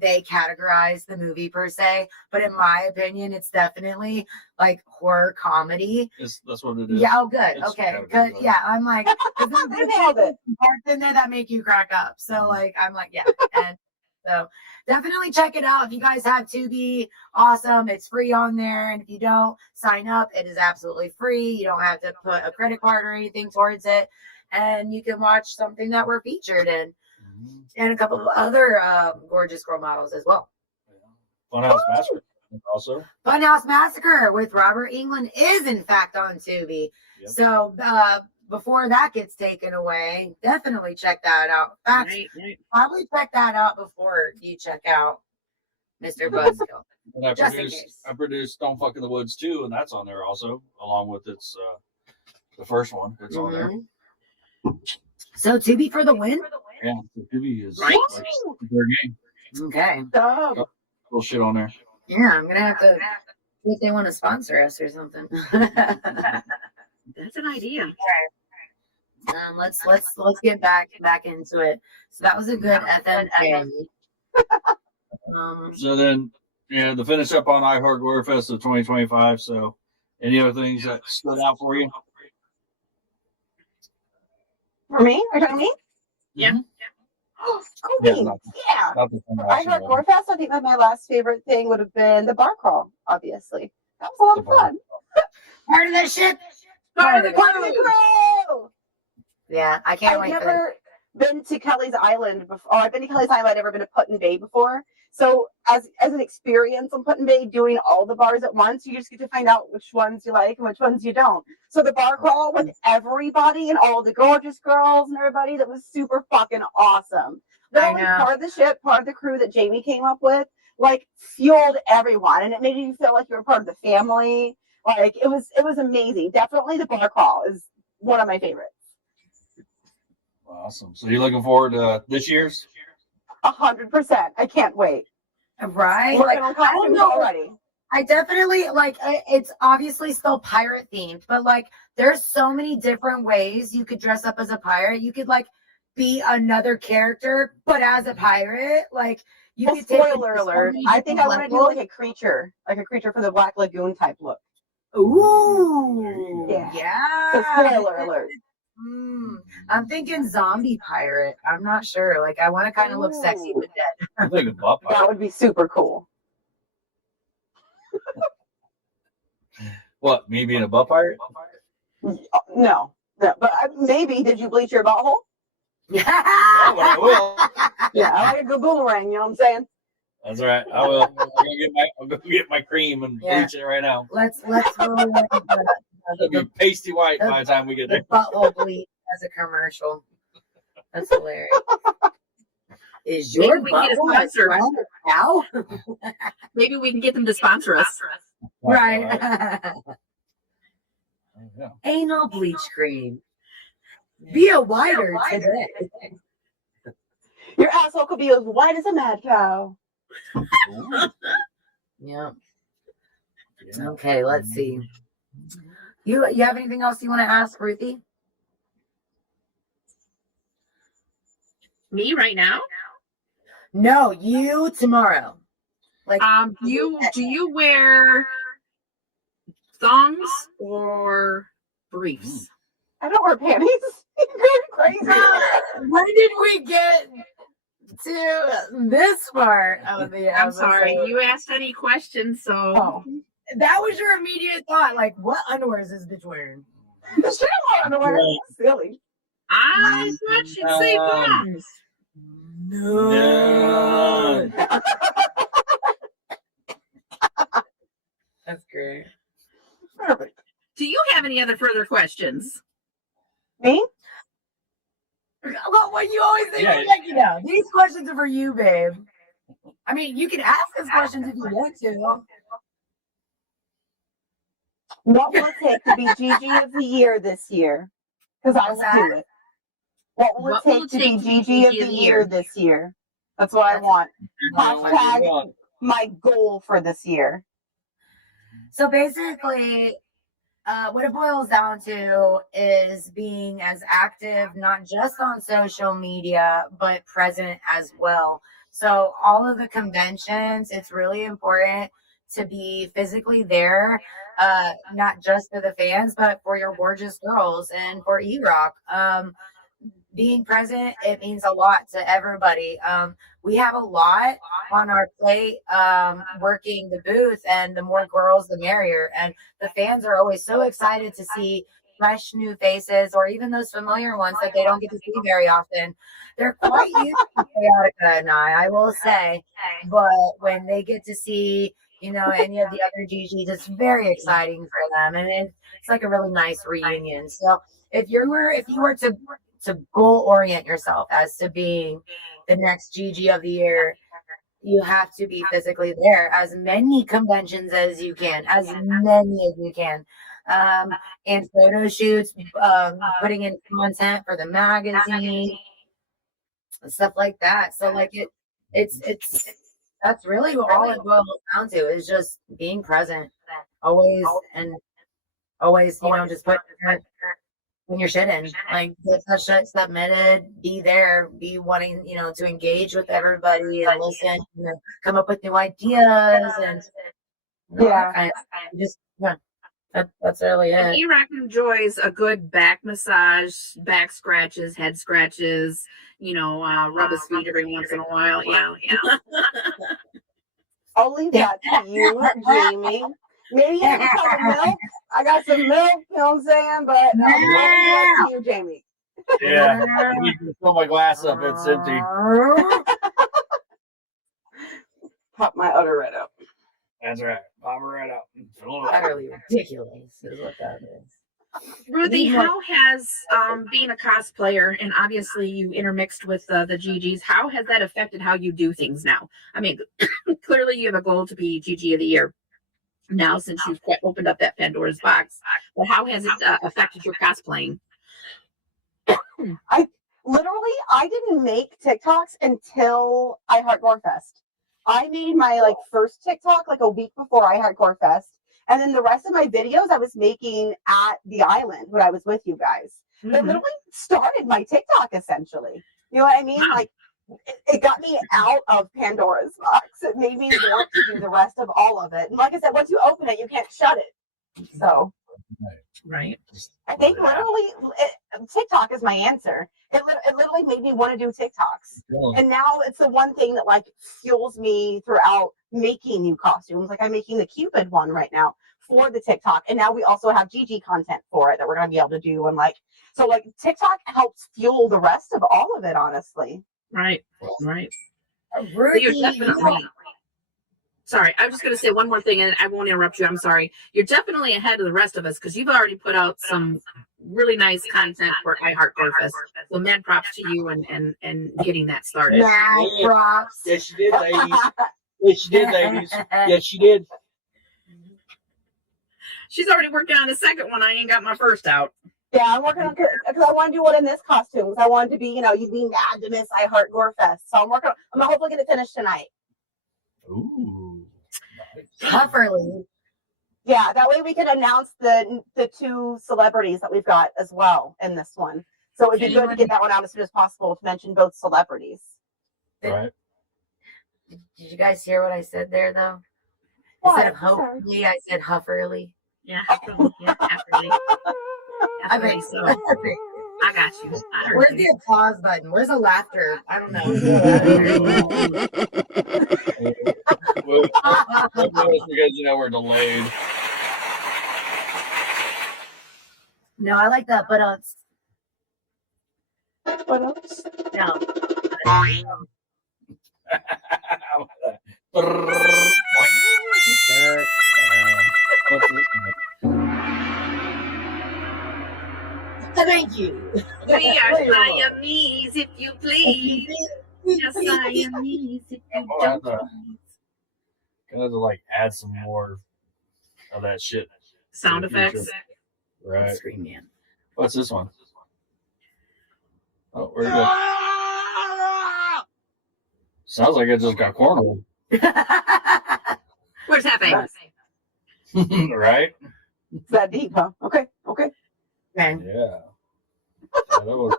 they categorize the movie per se, but in my opinion, it's definitely like horror comedy. That's what it is. Yeah, oh, good. It's Okay, categorized. good. Yeah, I'm like, there's Nailed it. parts in there that make you crack up. So like, I'm like, yeah, and so definitely check it out. If you guys have Tubi, awesome. It's free on there, and if you don't sign up, it is absolutely free. You don't have to put a credit card or anything towards it, and you can watch something that we're featured in, and a couple of other gorgeous girl models as well. Funhouse Massacre also. Funhouse Massacre with Robert Englund is in fact on Tubi. Yep. So before that gets taken away, definitely check that out. In fact, Right. probably check that out before you check out Mr. Buzzkill. And Just in case. I produced Don't Fuck in the Woods too, and that's on there also, along with its the first one. It's on there. Mhm. So Tubi for the win. Yeah, the Tubi is Right. like their game. Okay. Stop. Little shit on there. Yeah, I'm gonna have to see if they want to sponsor us or something. That's an idea. Let's get back into it. So that was a good FMK. So then, yeah, the finish up on I Heart GORE Fest of 2025. So, any other things that stood out for you? For me? Are you talking to me? Yeah. Oh, Yeah, me. not- Yeah. Not the Funhouse I heard one. Gore Fest. I think that my last favorite thing would have been the bar crawl, obviously. That was a lot The of bar fun. Part of the ship. Part of the Part of the crew. crew! Yeah, I can't I've wait for that. never been to Kelly's Island before. I've been to Kelly's Island. I've never been to Put-in Bay before. So as an experience on Put-in Bay, doing all the bars at once, you just get to find out which ones you like and which ones you don't. So the bar crawl with everybody and all the gorgeous girls and everybody, that was super fucking awesome. I Literally know. part of the ship, part of the crew that Jamie came up with, like fueled everyone, and it made you feel like you were part of the family. Like it was amazing. Definitely the bar crawl is one of my favorites. Awesome. So, you're looking forward to this year's? 100%. I can't wait. Right? Working Like, on I don't costumes know. already. I definitely like it's obviously still pirate themed, but like there's so many different ways you could dress up as a pirate. You could like be another character, but as a pirate, like you Well, could take it spoiler to so alert. many I think I different want to do levels. like a creature for the Black Lagoon type look. Ooh, Yeah. So yeah. spoiler alert. I'm thinking zombie pirate. I'm not sure. Like I want to kind of look sexy Ooh. with dead. I'm thinking Popeye. That would be super cool. What? Me being a butt pirate? No, but maybe did you bleach your butthole? No, but I will. Yeah, I like a good boomerang. You know what I'm saying? That's all right. I will. I'll go get my cream and bleach it right now. Let's roll in It'll be pasty white by the time we get the there. butthole bleach as a commercial. That's hilarious. Is Maybe your we can get a butthole as sponsor. round as cow? Maybe we can get them to sponsor us. Right. Yeah. Anal bleach cream. Be a whiter today. Your asshole could be as white as a mad cow. Ooh. Yeah. Okay, let's see. You have anything else you want to ask, Ruthie? Me right now? No, you tomorrow. Like, Do you wear thongs or briefs? I don't wear panties. You're crazy. when did we get to this part of the I'm episode? sorry, you asked any questions, so Oh. That was your immediate thought. Like, what underwear is this bitch wearing? She don't wear underwear. Silly. I thought she'd say thongs. No. That's great. Perfect. Do you have any other further questions? Me? Well, what you always say, Yeah. these questions are for you, babe. I mean, you can ask us questions if you want to. What will it take to be GG of the year this year? Because I will do it. What will it take to be GG of the year this year? That's what I want. Hashtag my goal for this year. So basically, what it boils down to is being as active, not just on social media, but present as well. So all of the conventions, it's really important to be physically there, not just for the fans, but for your gorgeous girls and for E-Rock. Being present, it means a lot to everybody. We have a lot on our plate working the booth, and the more girls, the merrier. And the fans are always so excited to see fresh new faces, or even those familiar ones that they don't get to see very often. They're quite used to Chaotica and I will say. But when they get to see, any of the other GGs, it's very exciting for them. And it's like a really nice reunion. So if you were to goal orient yourself as to being the next GG of the year, you have to be physically there, as many conventions as you can, and photo shoots, putting in content for the magazine, stuff like that. So like it's that's really what all it boils down to, is just being present always, just put when you're shitting, like get that shit submitted, be there, be wanting, to engage with everybody and listen, come up with new ideas and that's really it. E-Rock enjoys a good back massage, back scratches, head scratches, rub his feet every once in a while. Yeah. I'll leave that to you, Jamie. Maybe you have a cup of milk. I got some milk, you know what I'm saying? But I'll leave that to you, Jamie. Yeah. I need to fill my glass up. It's empty. Pop my udder right up. That's right. Pop it right up. Utterly ridiculous is what that is. Ruthie, how has being a cosplayer, and obviously you intermixed with the GGs, how has that affected how you do things now? I mean, clearly you have a goal to be GG of the year now, since you've opened up that Pandora's box. But how has it affected your cosplaying? I didn't make TikToks until I Heart GORE Fest. I made my first TikTok a week before I Heart GORE Fest, and then the rest of my videos I was making at the island when I was with you guys. Mm-hmm. It literally started my TikTok essentially. You know what I mean? Wow. It got me out of Pandora's box. It made me want to do the rest of all of it. And like I said, once you open it, you can't shut it. So, right. I think literally TikTok is my answer. It literally made me want to do TikToks. And now it's the one thing that fuels me throughout making new costumes. I'm making the Cupid one right now for the TikTok. And now we also have GG content for it that we're going to be able to do. And so TikTok helps fuel the rest of all of it, honestly. Right. Right. Ruthie, You're definitely. Sorry, I was just going to say one more thing, and I won't interrupt you. I'm sorry. You're definitely ahead of the rest of us because you've already put out some really nice content for I Heart GORE Fest. So mad props to you and getting that started. mad props. Yes, she did, ladies. Yes, she did, ladies. Yes, she did. She's already working on the second one. I ain't got my first out. Yeah, I'm working on because I want to do one in this costume. I want to be, you'd be mad to miss I Heart GORE Fest. So I'm hopefully going to finish tonight. Ooh. Nice. Pufferly. Yeah, that way we can announce the 2 celebrities that we've got as well in this one. So it'd be good to get that one out as soon as possible to mention both celebrities. Right. Did you guys hear what I said there, though? What? Instead of hopefully, I said hufferly. Yeah, Hufferly. Yeah, Hufferly. I think So. I got you. I heard Where's you. the applause button? Where's the laughter? I don't know. Well, because we're delayed. No, I like that, but What else? no. What's this? Thank you. We are Siamese, if you please. Just Siamese, if you don't. Gonna have to add some more of that shit. Sound effects. Right. Scream man. What's this one? Oh, where'd it go? Sounds like I just got cornholed. Where's that face? Right? Is that deep, huh? Okay. Okay. Yeah. That was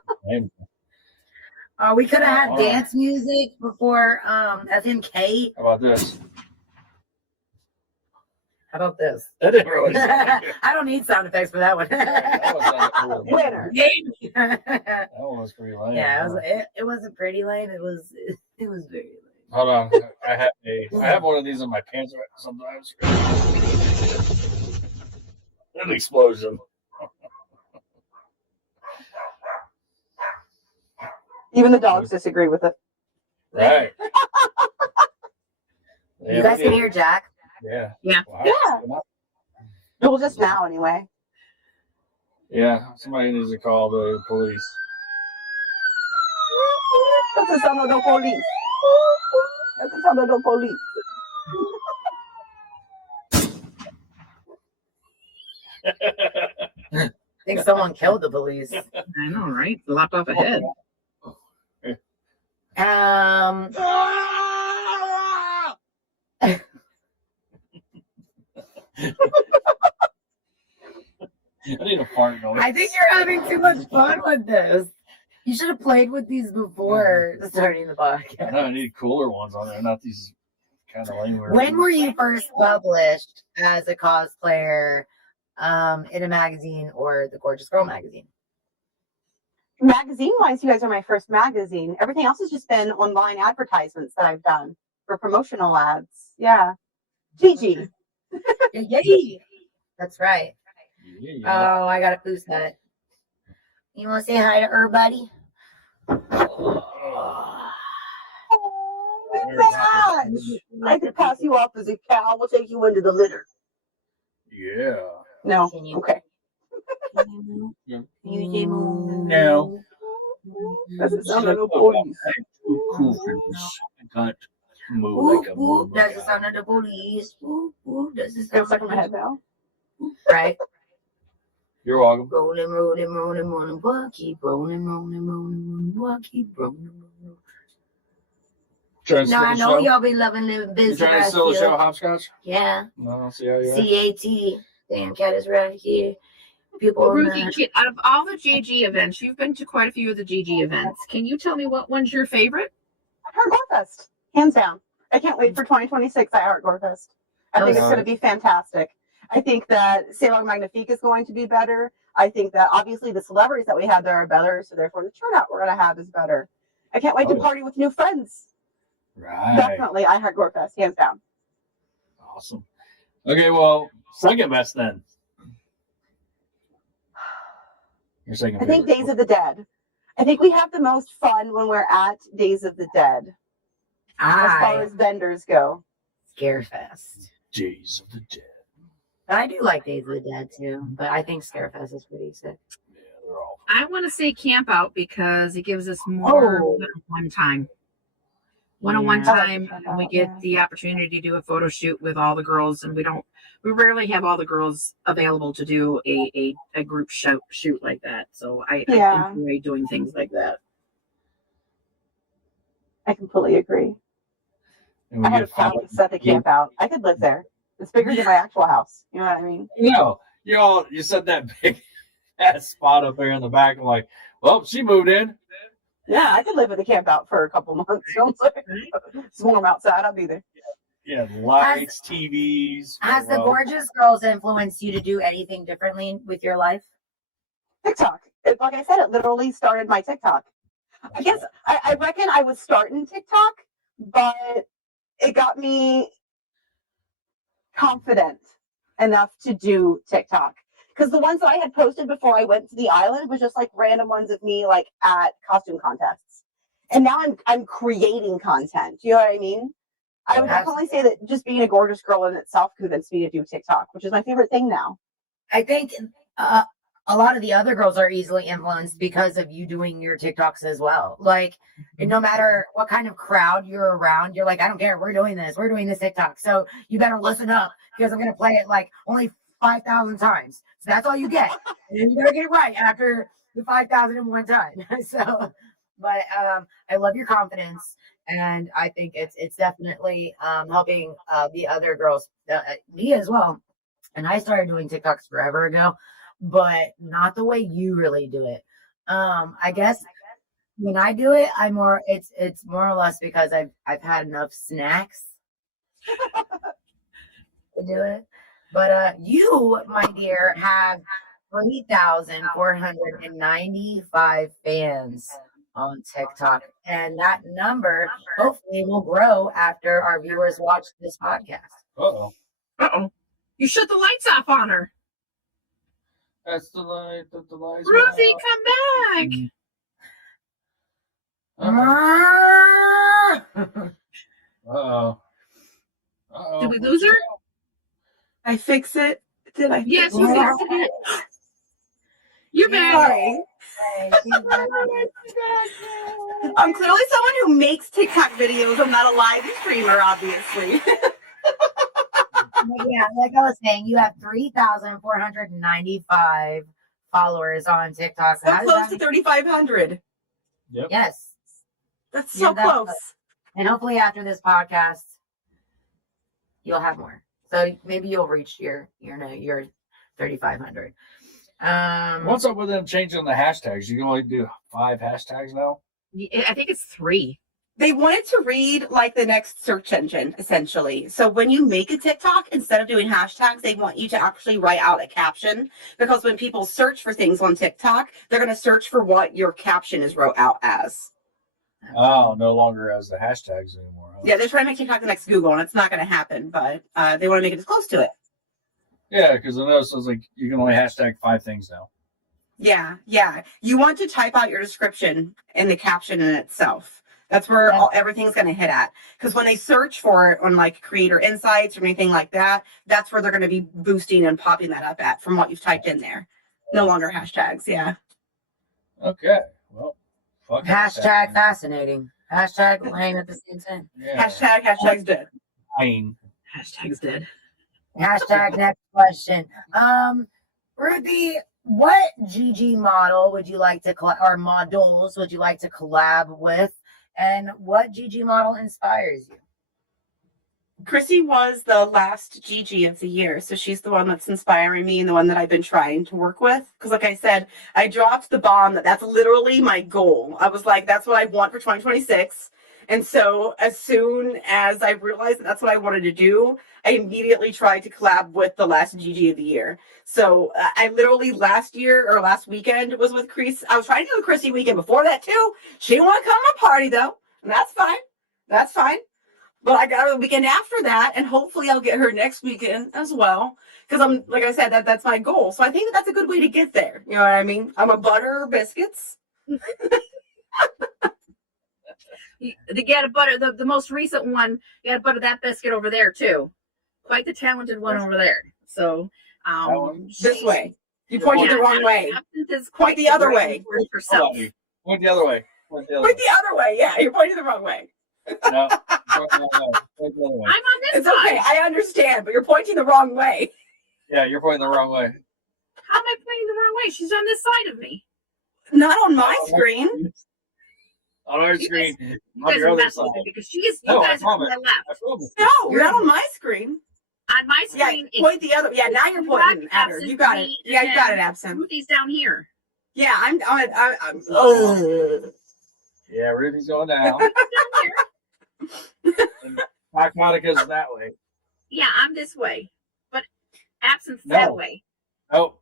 We could have had dance music before FMK. How about this? How about this? That didn't really I don't need sound effects for that one. That was Winner. That one was pretty lame. Yeah, it wasn't pretty lame. It was very lame. Hold on. I have one of these in my pants sometimes. An explosion. Even the dogs disagree with it. Right. You guys can hear Jack? Yeah. Yeah. Wow. Yeah. Well, just now anyway. Yeah. Somebody needs to call the police. That's the sound of the police. That's the sound of the police. I think someone killed the police. I know, right? Lopped off a head. I need a fart noise. I think you're having too much fun with this. You should have played with these before starting the podcast. I need cooler ones on there, not these kind of lame. When were you first published as a cosplayer in a magazine or the Gorgeous Girl magazine? Magazine-wise, you guys are my first magazine. Everything else has just been online advertisements that I've done for promotional ads. Yeah. Gigi. Yay! That's right. Yeah. Oh, I got a boost nut. You want to say hi to everybody? Oh, gosh. I could pass you off as a cow. We'll take you into the litter. Yeah. No. Can you- Okay. No. Doesn't sound like a police. Cool fingers. I can't move Whoop, like a whoop, that's the guy. sound of the police. Whoop, whoop, that's the Feels sound like of my the head now. Right? You're welcome. Rolling, rolling, rolling, rolling, boy, keep rolling, rolling, rolling, rolling, boy, keep rolling, rolling. Trying to No, I steal know the show? y'all be loving living You busy. trying to right steal the here. show, Hopscotch? Yeah. No, I don't see how you are. CAT. Damn cat is right here. People Well, are Ruthie, mad. out of all the GG events, you've been to quite a few of the GG events. Can you tell me what one's your favorite? I Heart GORE Fest. Hands down. I can't wait for 2026 I Heart GORE Fest. I think it's going to be fantastic. I think that Salon Magnifique is going to be better. I think that obviously the celebrities that we have there are better, so therefore the turnout we're going to have is better. I can't wait to party with new friends. Right. Definitely I Heart GORE Fest, hands down. Awesome. Okay, well, second best then. Your second I think favorite. Days of the Dead. I think we have the most fun when we're at Days of the Dead, as far as vendors go. Scarefest. Days of the Dead. But I do like Days of the Dead too. But I think Scarefest is pretty sick. Yeah, they're all. I want to say camp out because it gives us more Oh. one-on-one time. One-on-one Yeah. time, and we get the opportunity to do a photo shoot with all the girls, and we rarely have all the girls available to do a group shoot like that. So I enjoy doing things like that. I completely agree. And I we had a get house set to camp out. I could live there. It's bigger than my actual house. You know what I mean? You said that big ass spot up there in the back. I'm like, well, she moved in. Yeah, I could live at the camp out for a couple months. You know what I'm saying? It's warm outside. I'll be there. Yeah, lights, TVs. Has the Gorgeous Girls influenced you to do anything differently with your life? TikTok. Like I said, it literally started my TikTok. I guess I reckon I was starting TikTok, but it got me confident enough to do TikTok. Because the ones that I had posted before I went to the island was just like random ones of me like at costume contests. And now I'm creating content. Do you know what I mean? I would definitely say that just being a gorgeous girl in itself convinced me to do TikTok, which is my favorite thing now. I think a lot of the other girls are easily influenced because of you doing your TikToks as well. Like, no matter what kind of crowd you're around, you're like, I don't care. We're doing this TikTok. So you better listen up because I'm going to play it like only 5,000 times. So that's all you get. And then you better get it right after the 5,001 time. So, but I love your confidence. And I think it's definitely helping the other girls, me as well. And I started doing TikToks forever ago, but not the way you really do it. I guess when I do it, it's more or less because I've had enough snacks to do it. But you, my dear, have 3,495 fans on TikTok, and that number hopefully will grow after our viewers watch this podcast. Uh-oh. You shut the lights off on her. That's the light. That's the light. Ruthie, come back. Uh-oh. Did we lose her? I fix it. Did I? Yes, fix you it? fixed it. You're back. Sorry. I'm clearly someone who makes TikTok videos. I'm not a live streamer, obviously. Yeah, like I was saying, you have 3,495 followers on TikTok. So close to 3,500. Yep. Yes. That's so close. And hopefully after this podcast, you'll have more. So maybe you'll reach your 3,500. What's up with them changing the hashtags? You can only do 5 hashtags now? I think it's 3. They wanted to read like the next search engine, essentially. So when you make a TikTok, instead of doing hashtags, they want you to actually write out a caption. Because when people search for things on TikTok, they're going to search for what your caption is wrote out as. Oh, no longer as the hashtags anymore. Huh? Yeah, they're trying to make TikTok the next Google, and it's not going to happen. But they want to make it as close to it. Yeah, because I noticed it was like you can only hashtag 5 things now. Yeah. You want to type out your description in the caption in itself. That's where everything's going to hit at. Because when they search for it on like Creator Insights or anything like that, that's where they're going to be boosting and popping that up at from what you've typed in there. No longer hashtags. Yeah. Okay. Well, fuck Hashtag fascinating. Hashtag lame at the same time. Yeah. Hashtag's dead. Hashtag's dead. Hashtag next question. Ruthie, what GG model would you like to or models would you like to collab with? And what GG model inspires you? Chrissy was the last GG of the year, so she's the one that's inspiring me and the one that I've been trying to work with. Because like I said, I dropped the bomb that's literally my goal. I was like, that's what I want for 2026. And so as soon as I realized that's what I wanted to do, I immediately tried to collab with the last GG of the year. So I literally last weekend was with Chris. I was trying to do a Chrissy weekend before that too. She didn't want to come to my party though. And that's fine. But I got her the weekend after that, and hopefully I'll get her next weekend as well. Because I'm, like I said, that's my goal. So I think that's a good way to get there. You know what I mean? I'm a butter biscuits. To get a butter, the most recent one, you got to butter that biscuit over there too. Quite the talented one over there. So This way. You pointed the wrong way. Point the other way. Herself. Point the other way. Point the other way. Yeah, you're pointing the wrong way. No, point the other way. Point the other way. I'm on this It's side. okay. I understand, but you're pointing the wrong way. Yeah, you're pointing the wrong way. How am I pointing the wrong way? She's on this side of me. Not on my screen. On our You screen, You on guys your are other messing side. with me because you No, guys I are to my promise. left. I promise. No, not on my screen. On my Yeah, screen, point the other. Yeah, now you're pointing at her. You got it. Yeah, you got it, Absent. Ruthie's down here. Yeah, I'm. Yeah, Ruthie's going down. Down here. Narcotica's that way. Yeah, I'm this way, but Absent's No. that way. Oh,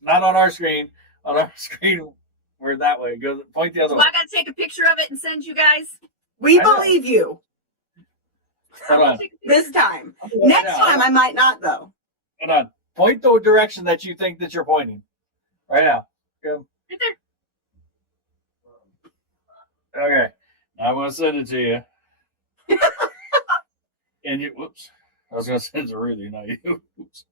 not on our screen. On our screen, we're that way. Go point the other So way. I got to take a picture of it and send you guys. We I know. believe you Hold on. this time. I'll do it right Next now. time, I might not though. Hold on. Point the direction that you think that you're pointing. Right now. Go. Right there. Okay. I'm gonna send it to you. And you, whoops. I was gonna send it to Ruthie, not you. Oops.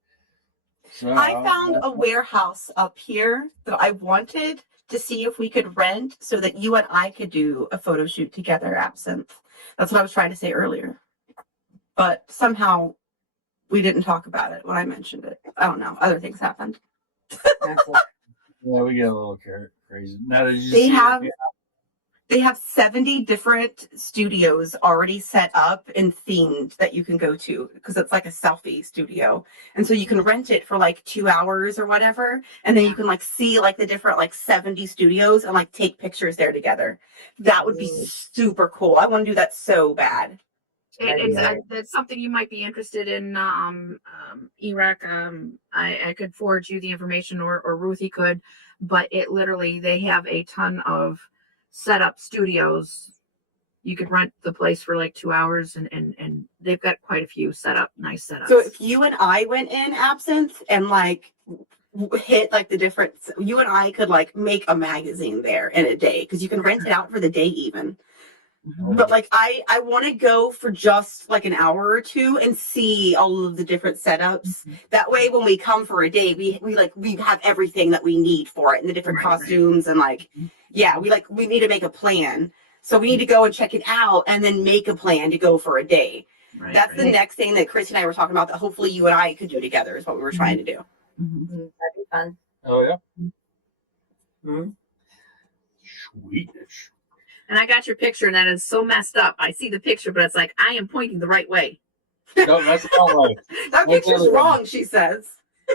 So, I found a warehouse up here that I wanted to see if we could rent so that you and I could do a photo shoot together, Absinthe. That's what I was trying to say earlier. But somehow we didn't talk about it when I mentioned it. I don't know. Other things happened. yeah, we get a little crazy. Now that you They see have it, They have 70 different studios already set up and themed that you can go to because it's like a selfie studio. And so you can rent it for like 2 hours or whatever. And then you can like see like the different like 70 studios and like take pictures there together. That would be super cool. I want to do that so bad. It's something you might be interested in, Iraq. I could forward you the information, or Ruthie could, but it literally, they have a ton of set up studios. You could rent the place for like 2 hours, and they've got quite a few nice setups. So if you and I went in, Absinthe, and like hit like the different, you and I could like make a magazine there in a day because you can rent it out for the day even. But like I want to go for just like an hour or two and see all of the different setups. That way when we come for a day, we have everything that we need for it and the different costumes and like we need to make a plan. So we need to go and check it out and then make a plan to go for a day. That's the next thing that Chris and I were talking about that hopefully you and I could do together is what we were trying to do. That'd be fun. Oh yeah. Swedish. And I got your picture, and that is so messed up. I see the picture, but it's like I am pointing the right way. No, that's the wrong way. That picture's wrong, she says.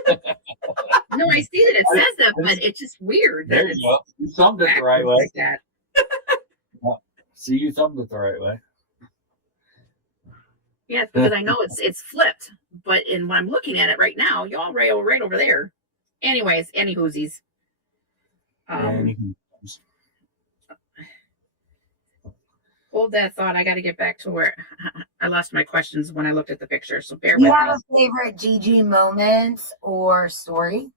No, I see that it says that, but it's just weird. There you go. You thumbed it the right way. Like that. See, you thumbed it the right way. Yeah, it's because I know it's flipped, but when I'm looking at it right now, y'all right over there. Anyways, any whoosies. Hold that thought. I got to get back to where I lost my questions when I looked at the picture. So bear You with have me. a favorite GG moment or story?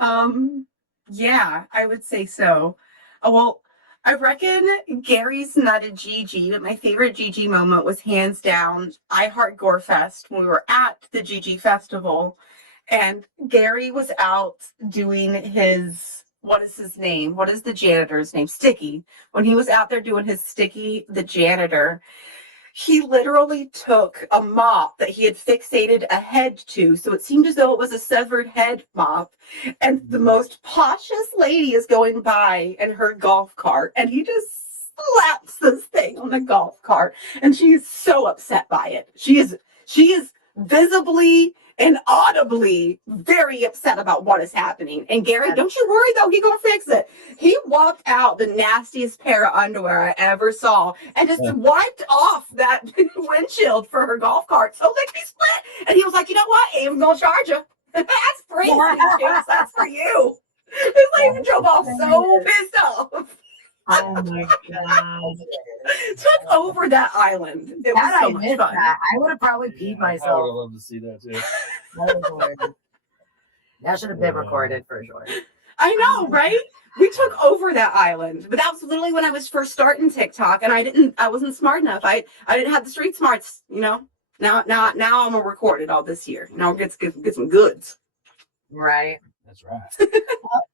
Yeah, I would say so. Well, I reckon Gary's not a GG, but my favorite GG moment was hands down I Heart GORE Fest when we were at the GG Festival. And Gary was out doing his, what is his name? What is the janitor's name? Sticky. When he was out there doing his Sticky, the janitor, he literally took a mop that he had fixated a head to. So it seemed as though it was a severed head mop. And the most poshest lady is going by in her golf cart. And he just slaps this thing on the golf cart. And she is so upset by it. She is visibly and audibly very upset about what is happening. And Gary, don't you worry though, he gonna fix it. He walked out the nastiest pair of underwear I ever saw and just wiped off that windshield for her golf cart so lickety split. And he was like, you know what? I ain't even gonna charge you. That's free. That's for you. This lady drove off so pissed off. Oh my god. Took over that island. It was Had so I much missed fun. that, I would have probably peed I would myself. have loved to see that too. That should have been recorded for sure. I know, right? We took over that island, but that was literally when I was first starting TikTok, and I wasn't smart enough. I didn't have the street smarts, you know. Now I'm gonna record it all this year. Now get some goods. Right. That's right.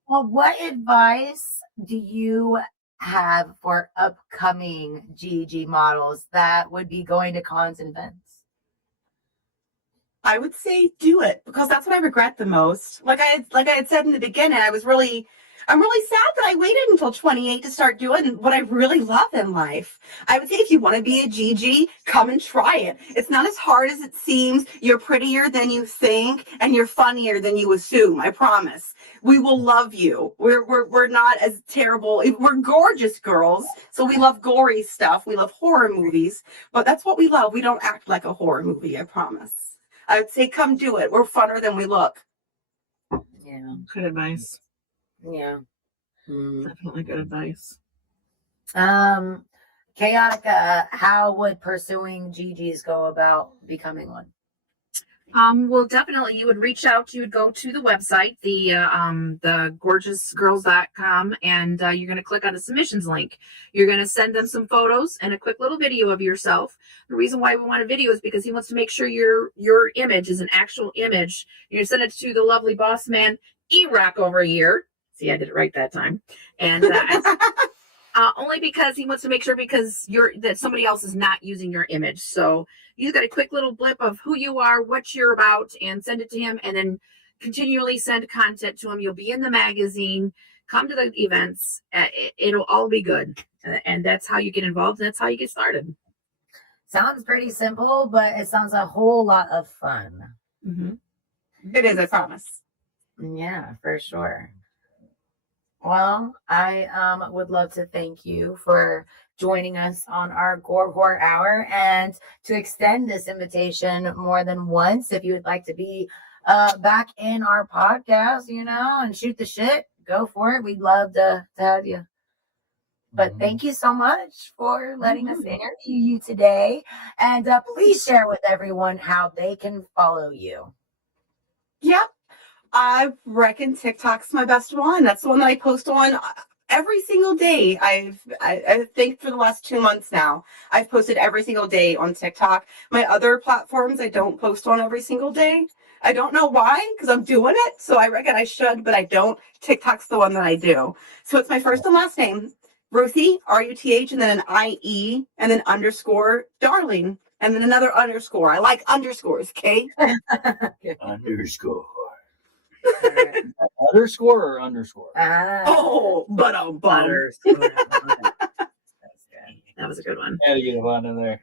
Well, what advice do you have for upcoming GG models that would be going to cons and events? I would say do it because that's what I regret the most. Like I had said in the beginning, I'm really sad that I waited until 28 to start doing what I really love in life. I would say if you want to be a GG, come and try it. It's not as hard as it seems. You're prettier than you think, and you're funnier than you assume. I promise. We will love you. We're not as terrible. We're gorgeous girls, so we love gory stuff. We love horror movies, but that's what we love. We don't act like a horror movie. I promise. I would say come do it. We're funner than we look. Yeah. Good advice. Yeah. Definitely good advice. Chaotica, how would pursuing GGs go about becoming one? Well, definitely you would reach out, you would go to the website, the gorgeousgirls.com, and you're going to click on the submissions link. You're going to send them some photos and a quick little video of yourself. The reason why we want a video is because he wants to make sure your image is an actual image. You're going to send it to the lovely boss man, E-Rock over here. See, I did it right that time. And only because he wants to make sure that somebody else is not using your image. So you got a quick little blip of who you are, what you're about, and send it to him, and then continually send content to him. You'll be in the magazine. Come to the events. It'll all be good. And that's how you get involved. And that's how you get started. Sounds pretty simple, but it sounds a whole lot of fun. Mm-hmm. It is, I promise. Yeah, for sure. Well, I would love to thank you for joining us on our Gore Horror Hour, and to extend this invitation more than once. If you would like to be back in our podcast, and shoot the shit, go for it. We'd love to have you. But thank you so much for letting us interview you today. And please share with everyone how they can follow you. Yep. I reckon TikTok's my best one. That's the one that I post on every single day. I think for the last 2 months now, I've posted every single day on TikTok. My other platforms, I don't post on every single day. I don't know why, because I'm doing it. So I reckon I should, but I don't. TikTok's the one that I do. So it's my first and last name, Ruthie, R-U-T-H, and then an I-E, and then underscore Darling, and then another underscore. I like underscores, okay? Underscore. Underscore or underscore? Oh, but Butter. That was a good one. Had to get a one in there.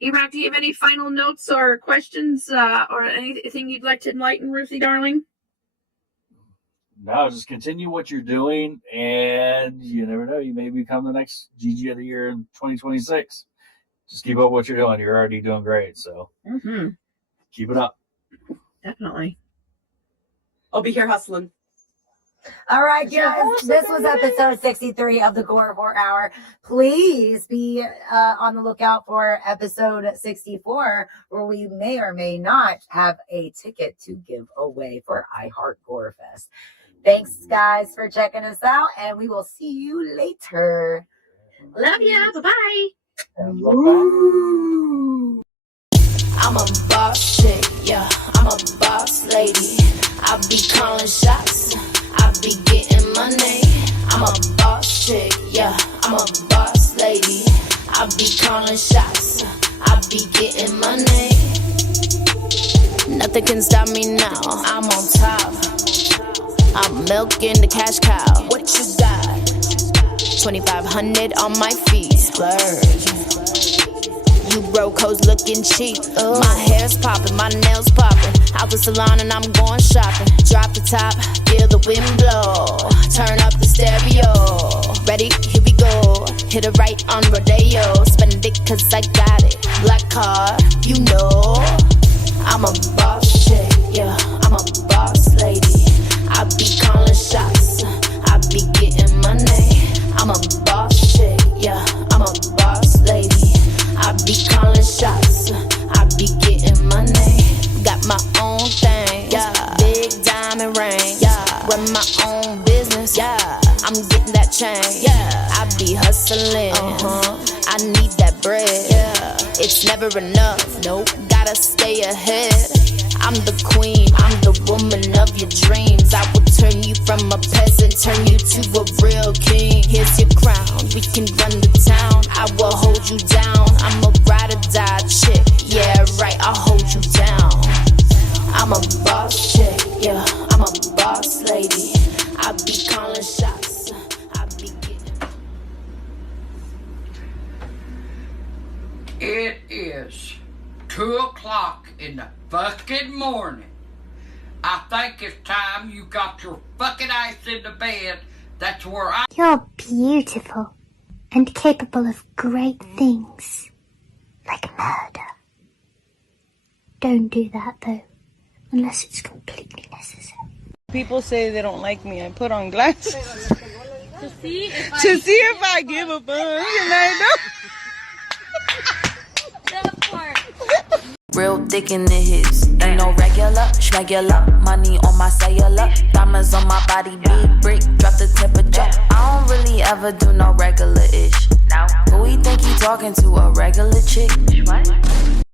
E-Rock, do you have any final notes or questions or anything you'd like to enlighten Ruthie Darling? No, just continue what you're doing, and you never know, you may become the next GG of the year in 2026. Just keep up what you're doing. You're already doing great, so keep it up. Definitely. I'll be here hustling. All right, guys. This was episode 63 of the Gore Horror Hour. Please be on the lookout for episode 64, where we may or may not have a ticket to give away for I Heart GORE Fest. Thanks, guys, for checking us out, and we will see you later. Love ya. Bye-bye. I'm a boss chick, yeah, I'm a boss lady. I be calling shots, I be getting money. I'm a boss chick, yeah, I'm a boss lady. I be calling shots, I be getting money. Nothing can stop me now, I'm on top. I'm milking the cash cow. What you got? 2,500 on my feet. Splurge. You broke hoes looking cheap. My hair's popping, my nails popping. Out the salon and I'm going shopping. Drop the top, feel the wind blow. Turn up the stereo. Ready? Here we go. Hit it right on rodeo. Spend it cause I got it. Black car, you know. I'm a boss chick, yeah. I'm a boss lady. I be calling shots. I be getting money. I'm a boss chick. shots. I be getting money. Got my own thing. Yeah. Big diamond ring. Yeah. Run my own business. Yeah. I'm getting that change. Yeah. I be hustling. I need that bread. Yeah. It's never enough. Nope. Gotta stay ahead. I'm the queen, I'm the woman of your dreams. I will turn you from a peasant, turn you to a real king. Here's your crown, we can run the town. I will hold you down, I'm a ride or die chick. Yeah, right, I'll hold you down. I'm a boss chick, yeah, I'm a boss lady. I be calling shots, I be getting... It is 2 o'clock in the fucking morning. I think it's time you got your fucking ass in the bed. That's where I... You're beautiful and capable of great things, like murder. Don't do that though, unless it's completely necessary. People say they don't like me. I put on glasses to see if I give a fuck, and I don't. Real thick in the hips, ain't no regular, schmegular. Money on my cellular, diamonds on my body, big brick, drop the temperature. I don't really ever do no regular-ish. Who we think he talking to, a regular chick?